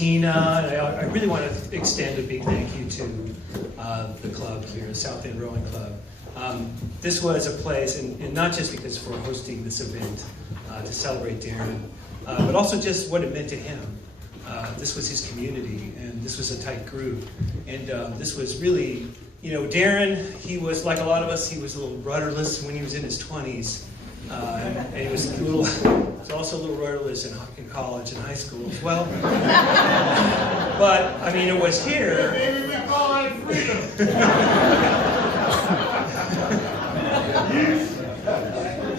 Tina. And I really want to extend a big thank you to the club here, the South End Rowing Club. This was a place, and not just because for hosting this event to celebrate Darrin, but also just what it meant to him. This was his community, and this was a tight group. And this was really, you know, Darrin, he was, like a lot of us, he was a little rudderless when he was in his 20s. And he was also a little rudderless in college and high school as well. But, I mean, it was here. Maybe we call it freedom.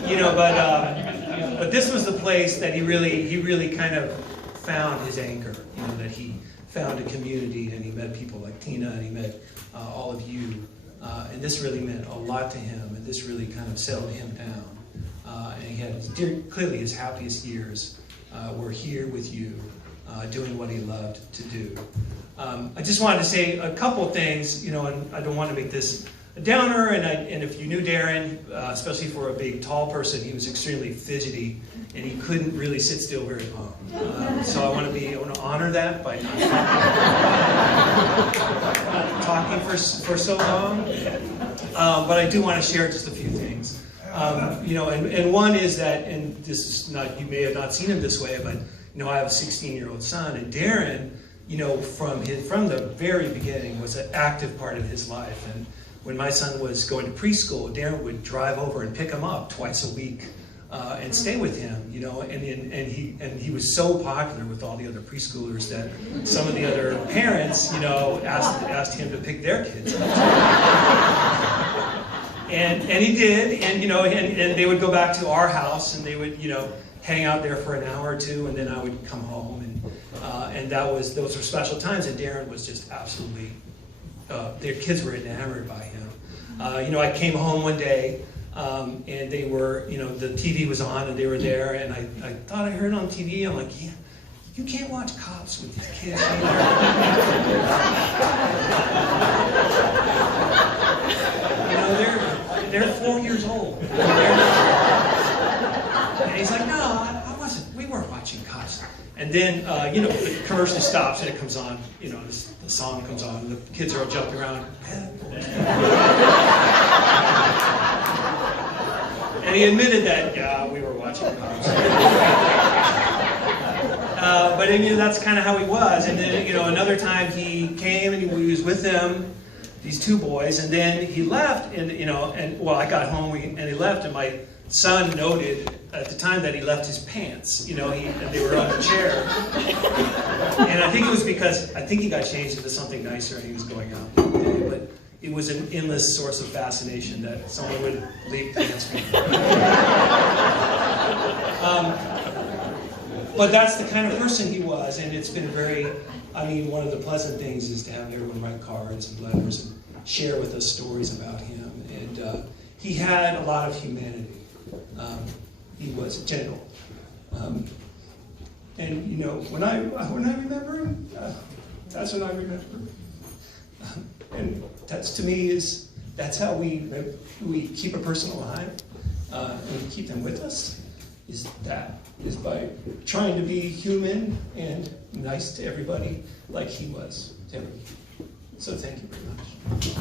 You know, but this was the place that he really kind of found his anchor. You know, that he found a community, and he met people like Tina, and he met all of you, and this really meant a lot to him, and this really kind of settled him down. And he had clearly his happiest years were here with you, doing what he loved to do. I just wanted to say a couple things, you know, and I don't want to make this a downer, and if you knew Darrin, especially for a big, tall person, he was extremely fidgety, and he couldn't really sit still very long. So I want to honor that by not talking for so long. But I do want to share just a few things. You know, and one is that, and this is not, you may have not seen him this way, but you know, I have a 16-year-old son, and Darrin, you know, from the very beginning was an active part of his life. And when my son was going to preschool, Darrin would drive over and pick him up twice a week and stay with him, you know, and he was so popular with all the other preschoolers that some of the other parents, you know, asked him to pick their kids up. And he did, and you know, and they would go back to our house, and they would, you know, hang out there for an hour or two, and then I would come home, and those were special times. And Darrin was just absolutely, their kids were enamored by him. You know, I came home one day, and they were, you know, the TV was on, and they were there, and I thought I heard on TV. I'm like, yeah, you can't watch Cops with these kids. You know, they're 4 years old. And he's like, no, I wasn't. We weren't watching Cops. And then, you know, the commercial stops and it comes on, you know, the song comes on, and the kids are all jumping around. And he admitted that, yeah, we were watching Cops. But you know, that's kind of how he was. And then, you know, another time he came and he was with them, these two boys, and then he left, and you know, well, I got home and he left, and my son noted at the time that he left his pants, you know, and they were on the chair, and I think it was because he got changed into something nicer and he was going out that day, but it was an endless source of fascination that someone would leave pants for. But that's the kind of person he was, and it's been very, I mean, one of the pleasant things is to have everyone write cards and letters and share with us stories about him. And he had a lot of humanity. He was a general. And, you know, when I remember him, that's what I remember. And that's, to me, that's how we keep a person alive, and we keep them with us, is by trying to be human and nice to everybody like he was to everybody. So thank you very much.